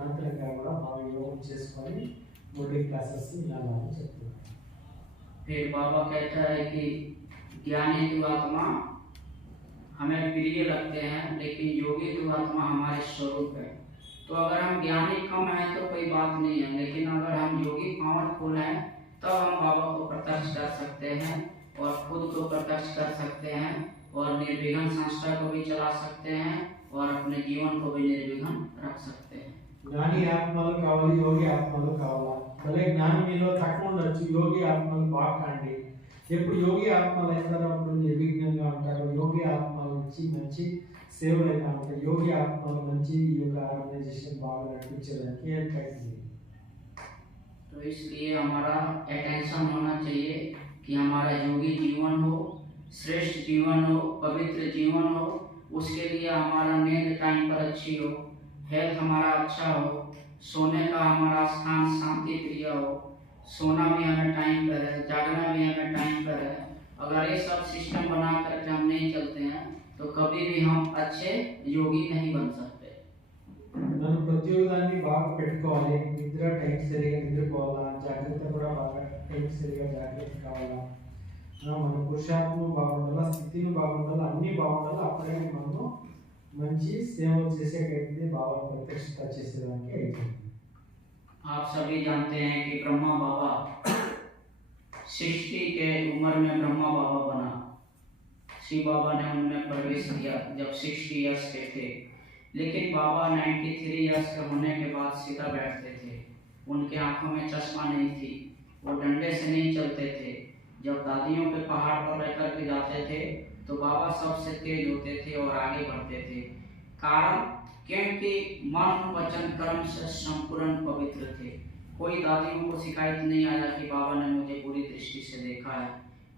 మంత్రంగా కూడా బాగా యోగం చేసుకొని మోడలింగ్ క్లాసెస్ వినాలని చెప్తున్నారు. फिर बाबा कहता है कि ज्ञानी तो आत्मा हमें प्रिय लगते हैं, लेकिन योगी तो आत्मा हमारे स्वरूप है। तो अगर हम ज्ञानी कम है तो कोई बात नहीं है, लेकिन अगर हम योगी पावरफुल हैं तब हम बाबा को प्रत्यक्ष कर सकते हैं और खुद को प्रत्यक्ष कर सकते हैं और निर्विघ्न संस्था को भी चला सकते हैं और अपने जीवन को भी निर्विघ्न रख सकते हैं। జ్ఞాని ఆత్మలు కావాలి, యోగి ఆత్మలు కావాలా? భలే జ్ఞానం మీలో తక్కువ ఉండొచ్చు, యోగి ఆత్మలు బాగా కాండి. ఎప్పుడు యోగి ఆత్మలు అవుతారో అప్పుడు నిర్విఘ్నంగా ఉంటారు. యోగి ఆత్మల నుంచి మంచి సేవలు అయితే ఉంటాయి. యోగి ఆత్మలు మంచి ఈ యొక్క ఆర్గనైజేషన్ బాగా నడిపించడానికి హెల్ప్ అవుతుంది. तो इसलिए हमारा अटेंशन होना चाहिए कि हमारा योगी जीवन हो, श्रेष्ठ जीवन हो, पवित्र जीवन हो। उसके लिए हमारा नींद टाइम पर अच्छी हो, हेल्थ हमारा अच्छा हो, सोने का हमारा स्थान शांति प्रिय हो, सोना भी हमें टाइम पर है, जागना भी हमें टाइम पर है। अगर ये सब सिस्टम बना करके हम नहीं चलते हैं तो कभी भी हम अच्छे योगी नहीं बन सकते। మనం ప్రతిరోజాన్ని బాగా పెట్టుకోవాలి. నిద్ర టైం సరిగా నిద్రపోవాలా, జాగ్రత్త కూడా బాగా టైం సరిగా జాగ్రత్త కావాలా, మన పురుషార్థం బాగుండాలా, స్థితిని బాగుండాలా, అన్నీ బాగుండాలా. అప్పుడే మనము మంచి సేవ చేసేటైతే బాగా ప్రత్యక్షత చేసేదానికి అవుతుంది. आप सभी जानते हैं कि ब्रह्मा बाबा 60 के उम्र में ब्रह्मा बाबा बना। शिव बाबा ने उनमें प्रवेश किया जब 60 इयर्स के थे, लेकिन बाबा 93 इयर्स के होने के बाद सीधा बैठते थे। उनके आंखों में चश्मा नहीं थी, वो डंडे से नहीं चलते थे। जब दादियों के पहाड़ पर लेकर के जाते थे तो बाबा सबसे तेज होते थे और आगे बढ़ते थे। कारण क्योंकि मन वचन कर्म से संपूर्ण पवित्र थे। कोई दादियों को शिकायत नहीं आया कि बाबा ने मुझे बुरी दृष्टि से देखा है।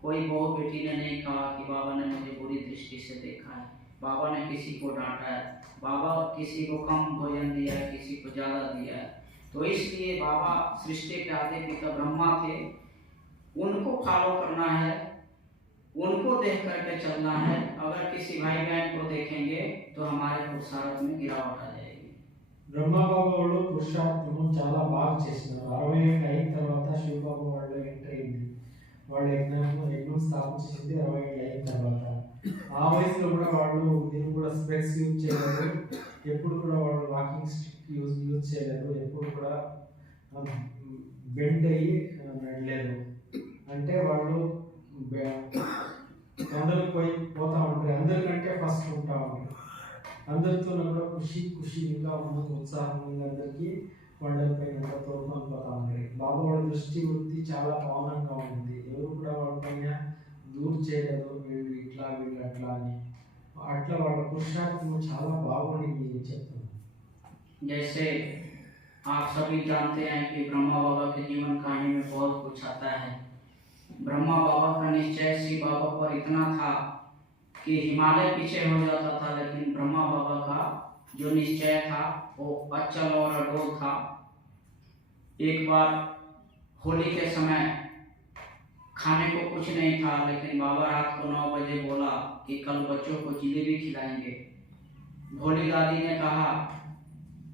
कोई बहू बेटी ने नहीं कहा कि बाबा ने मुझे बुरी दृष्टि से देखा है। बाबा ने किसी को डांटा है, बाबा किसी को कम भोजन दिया है, किसी को ज़्यादा दिया है। तो इसलिए बाबा सृष्टि के आदि पिता ब्रह्मा थे, उनको फॉलो करना है, उनको देख करके चलना है। अगर किसी भाई बहन को देखेंगे तो हमारे पुरुषार्थ में गिरावट आ जाएगी। బ్రహ్మబాబా వాళ్ళు పురుషార్థము చాలా బాగా చేసినారు. 60 ఏళ్ళు అయిన తర్వాత శివబాబా వాళ్ళు ఎంటర్ అయింది. వాళ్ళు యజ్ఞం స్థాపించింది 60 ఏళ్ళు అయిన తర్వాత. ఆ వయసులో కూడా వాళ్ళు దీన్ని కూడా స్పెక్స్ యూజ్ చేయలేదు, ఎప్పుడు కూడా వాళ్ళు వాకింగ్ స్టిక్ యూజ్ చేయలేదు, ఎప్పుడు కూడా బెండ్ అయ్యి నడలేదు. అంటే వాళ్ళు అందరూ పోతా ఉంటారు, అందరికంటే ఫస్ట్ ఉంటా ఉంటారు. అందరితో కూడా ఖుషిగా ముందుకు ఉత్సాహంగా అందరికీ వాళ్ళపైన తోడుకొని పోతా ఉంటారు. బాబా వాళ్ళ దృష్టి వృత్తి చాలా పావనంగా ఉంది. ఎవరు కూడా వాళ్ళ పైన దూరం చేయలేదు, వీళ్ళు ఇట్లా వీళ్ళు అట్లా అని. అట్లా వాళ్ళ పురుషార్థం చాలా బాగుంది చెప్తున్నారు. जैसे आप सभी जानते हैं कि ब्रह्मा बाबा के जीवन कहानी में बहुत कुछ आता है। ब्रह्मा बाबा का निश्चय शिव बाबा पर इतना था कि हिमालय पीछे हो जाता था, लेकिन ब्रह्मा बाबा का जो निश्चय था वो अचल और अडोल था। एक बार होली के समय खाने को कुछ नहीं था, लेकिन बाबा रात को 9 बजे बोला कि कल बच्चों को जलेबी खिलाएंगे। भोली दादी ने कहा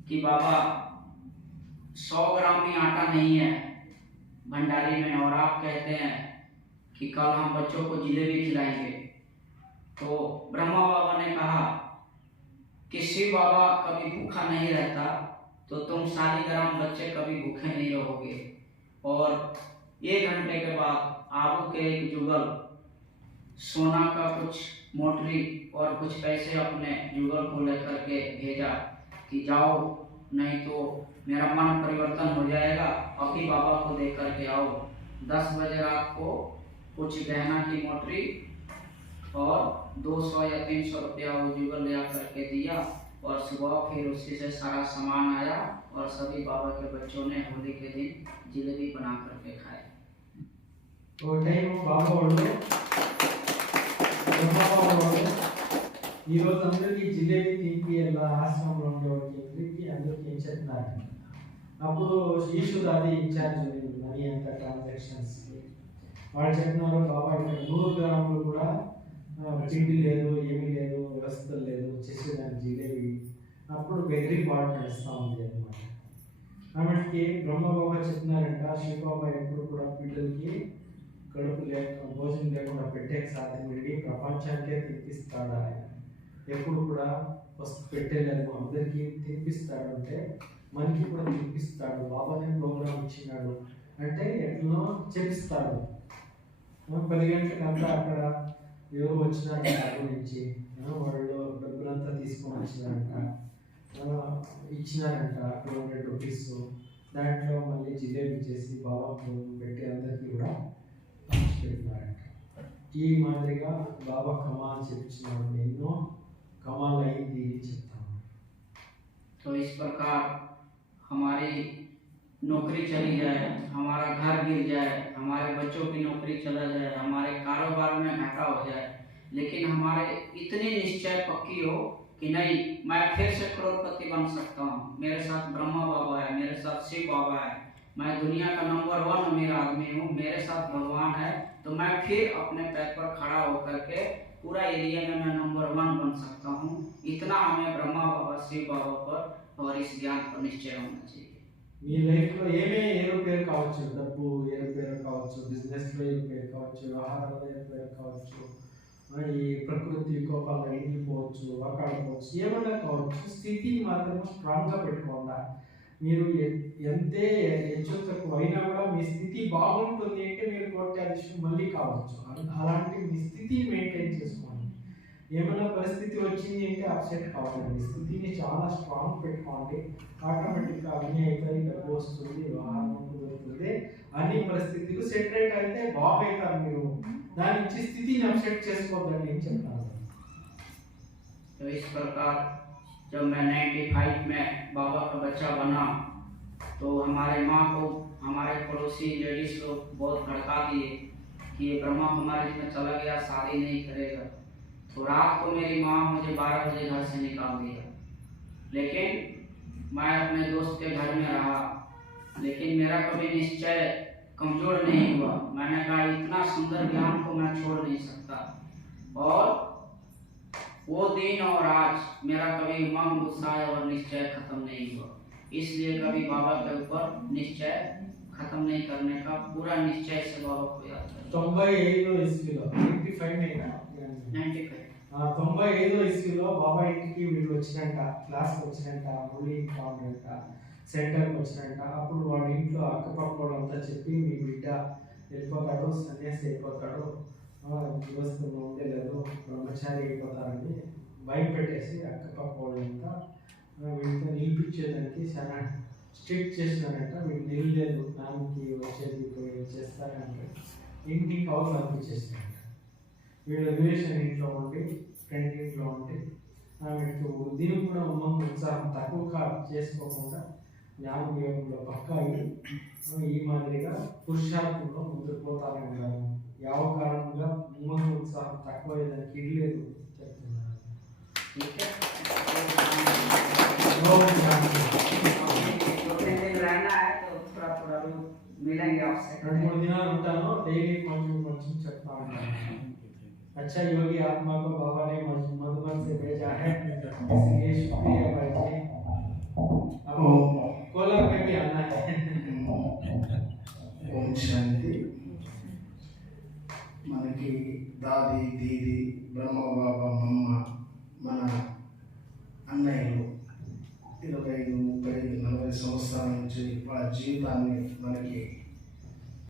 कि बाबा 100 ग्राम भी आटा नहीं है भंडारी में, और आप कहते हैं कि कल हम बच्चों को जलेबी खिलाएंगे। तो ब्रह्मा बाबा ने कहा कि शिव बाबा कभी भूखा नहीं रहता, तो तुम 40 ग्राम बच्चे कभी भूखे नहीं रहोगे। और 1 घंटे के बाद आबू के एक जुगल सोना का कुछ मोटरी और कुछ पैसे अपने जुगल को लेकर के भेजा कि जाओ, नहीं तो मेरा मन परिवर्तन हो जाएगा, अभी बाबा को दे करके आओ। 10 बजे रात को कुछ गहना की मोटरी और 200 या 300 रुपया वो जुगल ले करके दिया, और सुबह फिर उसी से सारा सामान आया और सभी बाबा के बच्चों ने होली के दिन जलेबी बना करके खाए। वो टाइम बाबा వాళ్ళు ఈ రోజు అందరికీ జిలేబీ తింపి ఎలా ఆశ్రమంలో ఉండే అందరికీ ఏం చెప్తున్నారు. అప్పుడు ఈశ్వరాది ఇన్ఛార్జ్ మనీ అంత ట్రాన్సాక్షన్స్ వాళ్ళు చెప్తున్నారు, బాబా ఇక్కడ 100 గ్రాములు కూడా పిండి లేదు, ఏమీ లేదు, వ్యవస్థ లేదు, చేసేదానికి జిలేబీ అప్పుడు బెదిరి పాట నడుస్తూ ఉంది అనమాట. కాబట్టి బ్రహ్మబాబా చెప్పినారంట, శివబాబా ఎప్పుడు కూడా బిడ్డలకి కడుపు భోజనం లేకుండా పెట్టే సాధ్యమండి, ప్రపంచానికే తినిపిస్తాడు ఆయన. ఎప్పుడు కూడా పెట్టేలేదు, అందరికీ తినిపిస్తాడు. అంటే మనకి కూడా తినిపిస్తాడు. బాబానే ప్రోగ్రామ్ ఇచ్చినాడు అంటే ఎట్లనో చెప్పిస్తాడు. 10 గంటలకంతా అక్కడ ఎవరు వచ్చినారంట అక్కడి నుంచి, వాళ్ళు డబ్బులంతా తీసుకొని వచ్చినారంట, ఇచ్చినారంట 200 రూపీస్. దాంట్లో మళ్ళీ జిలేబీ చేసి బాబాకు పెట్టి అందరికీ కూడా పెట్టినారంట. ఈ మాదిరిగా బాబా కమాల్ చెప్తున్నాడు, ఎన్నో కమాల్ అయింది చెప్తాను. तो इस प्रकार हमारी नौकरी चली जाए, हमारा घर गिर जाए, हमारे बच्चों की नौकरी चला जाए, हमारे कारोबार में घाटा हो जाए, लेकिन हमारे इतनी निश्चय पक्की हो कि नहीं, मैं फिर से करोड़पति बन सकता हूँ, मेरे साथ ब्रह्मा बाबा है, मेरे साथ शिव बाबा है, मैं दुनिया का नंबर 1 अमीर आदमी हूँ, मेरे साथ भगवान है, तो मैं फिर अपने पैर पर खड़ा होकर के पूरा एरिया में मैं नंबर 1 बन सकता हूँ। इतना हमें ब्रह्मा बाबा शिव बाबा पर और इस ज्ञान पर निश्चय होना चाहिए। మీ లైఫ్లో ఏమే ఏరుపేరు కావచ్చు, డబ్బు ఏరుపేరు కావచ్చు, బిజినెస్లో ఏరుపేరు కావచ్చు, వ్యవహారంలో ఏరుపేరు కావచ్చు, ఈ ప్రకృతి వికోపాలు ఎండిపోవచ్చు, వకాడుకోవచ్చు, ఏమన్నా కావచ్చు, స్థితిని మాత్రం స్ట్రాంగ్గా పెట్టుకోండి. మీరు ఎంతే హెచ్చు తక్కువ అయినా కూడా మీ స్థితి బాగుంటుంది అంటే మీరు కోట్ల విషయం మళ్ళీ కావచ్చు. అలాంటి మీ స్థితిని మెయింటైన్ చేసుకోండి. ఏమైనా పరిస్థితి వచ్చింది అంటే అప్సెట్ కావాలండి, స్థితిని చాలా స్ట్రాంగ్ పెట్టుకోండి. ఆటోమేటిక్గా అన్నీ అవుతాయి, డబ్బు వస్తుంది, వ్యవహారం కుదురుతుంది, అన్ని పరిస్థితులు సెటరేట్ అయితే బాగవుతారు. మీరు దాని నుంచి స్థితిని అప్సెట్ చేసుకోవద్దని ఏం చెప్తాను. तो इस प्रकार जब मैं 95 में बाबा का बच्चा बना तो हमारे माँ को हमारे पड़ोसी लेडीज लोग बहुत भड़का दिए कि ये ब्रह्मा कुमारी में चला गया, शादी नहीं करेगा। तो रात को मेरी माँ मुझे 12 बजे घर से निकाल दिया, लेकिन मैं अपने दोस्त के घर में रहा, लेकिन मेरा कभी निश्चय कमजोर नहीं हुआ। मैंने कहा इतना सुंदर ज्ञान को मैं छोड़ नहीं सकता, और वो दिन और आज मेरा कभी उमंग, उत्साह और निश्चय खत्म नहीं हुआ। इसलिए कभी बाबा के ऊपर निश्चय खत्म नहीं करने का, पूरा निश्चय से बाबा को याद करें। 95 ఇస్వీలో 95 ఇస్వీలో బాబా ఇంటికి వీళ్ళు వచ్చినాక, క్లాస్కి వచ్చినాక, మురళి కావాలంట, సెంటర్కి వచ్చినాక, అప్పుడు వాళ్ళ ఇంట్లో అక్కపక్క వాళ్ళంతా చెప్పి మీ బిడ్డ వెళ్ళిపోతాడు, సన్యాసి అయిపోతాడు, జీవస్థంలో ఉండేలేదు, బ్రహ్మచారి అయిపోతారని భయపెట్టేసి అక్కపక్క వాళ్ళంతా వీళ్ళతో నిలిపించేదానికి చాలా స్ట్రిక్ట్ చేసినారంట. వీళ్ళు నిలలేదు, దానికి వచ్చేది చేస్తారంటే ఇంటికి కౌలు పంపించేసినారంట. వీళ్ళ రిలేషన్ ఇంట్లో ఉండి, ఫ్రెండ్ ఇంట్లో ఉండి, ఆమెకు దీనికి కూడా ఉమ్మం ఉత్సాహం తక్కువ చేసుకోకుండా జ్ఞానం యోగంలో పక్కా ఈ మాదిరిగా పురుషార్థంలో ముందుకు పోతానే ఉన్నారు. ಯಾವ కారణంగా ఉమ్మం ఉత్సాహం తక్కువ దానికి ఇల్లేదు చెప్తున్నారు. मिलेंगे आपसे, 2-3 దినాలు ఉంటాను, డైలీ కొంచెం చెప్తా ఉంటాను. अच्छा योगी आत्मा को बाबा ने मधुबन से भेजा है, इसलिए शुक्रिया भाई जी। अब कोलर में भी आना है। ओम शांति। మనకి దాది, దీది, బ్రహ్మ బాబా, మమ్మ, మన అన్నయ్యలు 25, 35, 40 సంవత్సరాల నుంచి వాళ్ళ జీవితాన్ని మనకి